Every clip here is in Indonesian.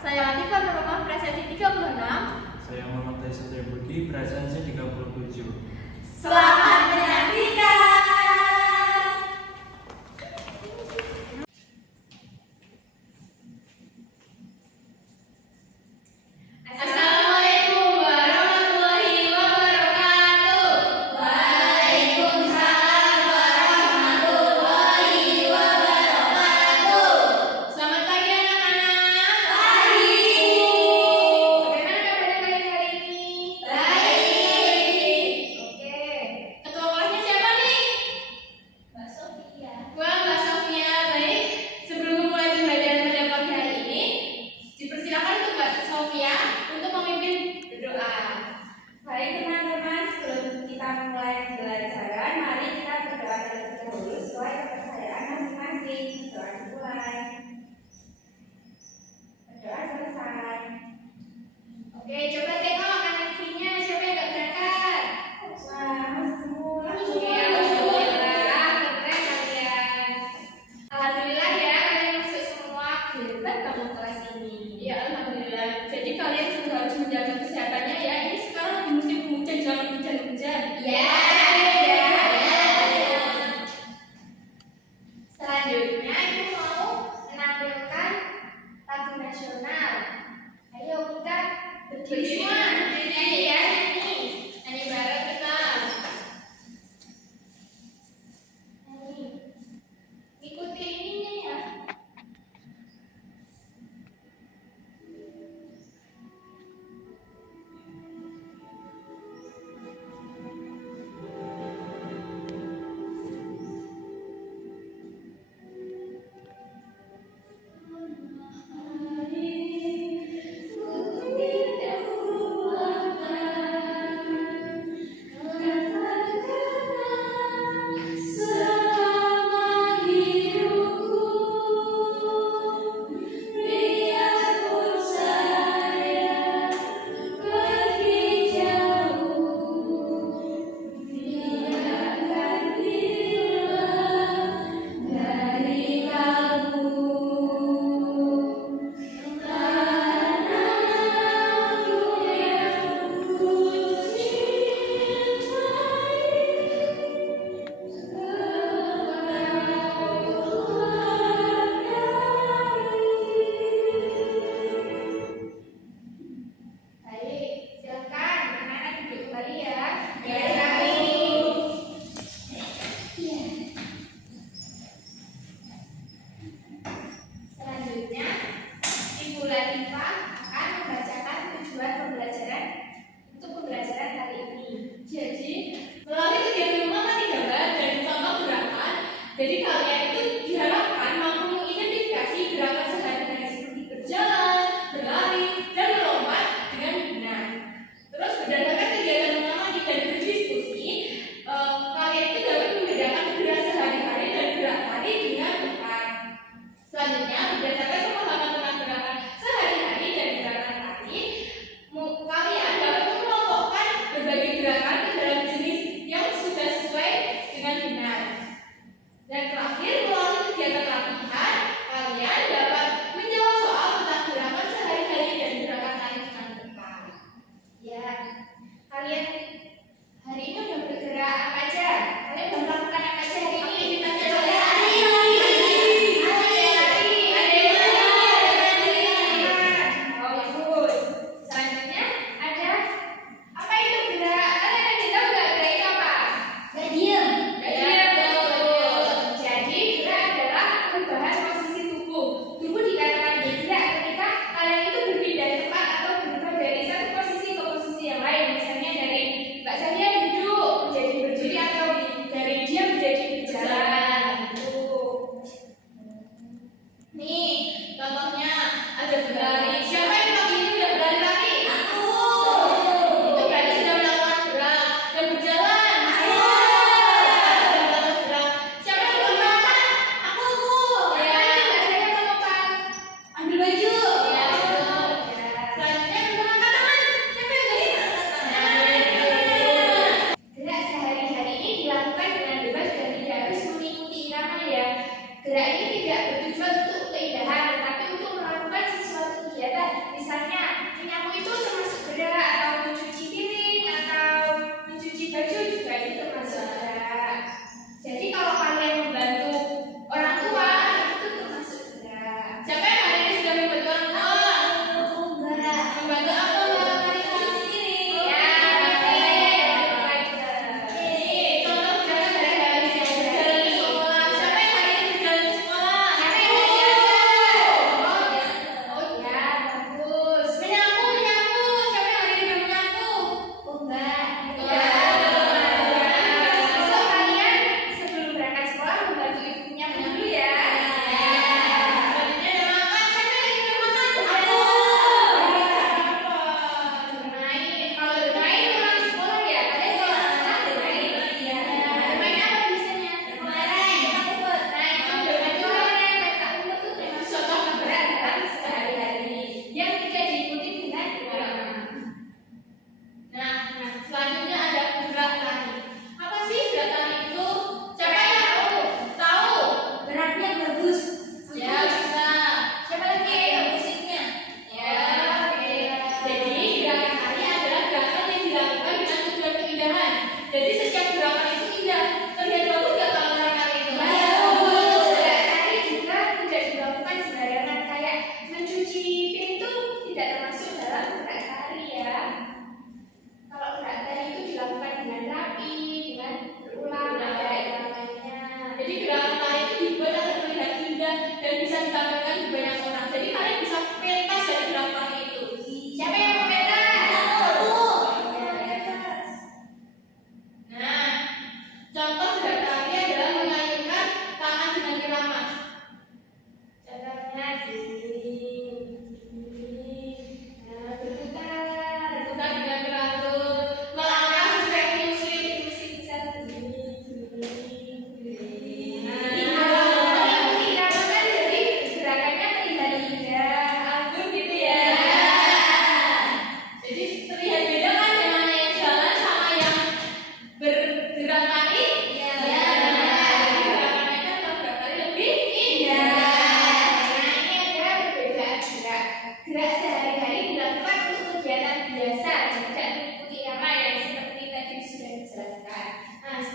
Saya Latifah Nurullah, presensi 36. Saya Muhammad Taisatria Budi, presensi 37. Selamat menyaksikan. Assalamualaikum warahmatullahi wabarakatuh. Waalaikumsalam warahmatullahi wabarakatuh. Selamat pagi anak-anak. Pagi. Bagaimana kabarnya kalian hari ini? Baik. Oke. Ketua kelasnya siapa nih? Mbak Sofia. Wah, Mbak Sofia. Baik. Sebelum memulai pembelajaran pada pagi hari ini, dipersilakan untuk Mbak Sofia untuk memimpin berdoa. Baik teman-teman, sebelum kita mulai pembelajaran, mari kita berdoa terlebih dahulu sesuai kepercayaan masing-masing. Berdoa dimulai. Berdoa selesai. Oke, coba tengok kanan kirinya siapa yang nggak berangkat. Wah, masuk semua. Oke, alhamdulillah, keren kalian. Alhamdulillah ya, kalian masuk semua. Hebat kamu kelas ini. Ya, alhamdulillah. Jadi kalian juga harus menjaga kesehatannya ya. Ini sekarang lagi musim hujan, jangan hujan-hujan. Ya. Selanjutnya ibu mau menampilkan lagu nasional. Ayo kita berdiri semua. Berdiri ya, ini. Nyanyi bareng kita. Nyanyi. Ikuti ininya ya. Baik, silakan anak-anak duduk kembali ya. Selanjutnya, Ibu Latifah akan membacakan tujuan pembelajaran untuk pembelajaran kali ini. Jadi, melalui kegiatan memahami gambar dan contoh gerakan, jadi kalian itu diharapkan mampu mengidentifikasi gerakan sehari-hari seperti berjalan, berlari, dan melompat dengan benar. Terus berdasarkan kegiatan mengamati dan berdiskusi, kalian itu dapat membedakan gerak sehari-hari dan gerak tari dengan tepat. Selanjutnya, berdasarkan pemahaman tentang gerakan sehari-hari dan gerakan tari, kalian dapat mengelompokkan berbagai gerakan ke dalam jenis yang sudah sesuai dengan benar. Dan terakhir,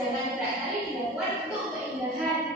Jangan gerak kali dilakukan untuk keindahan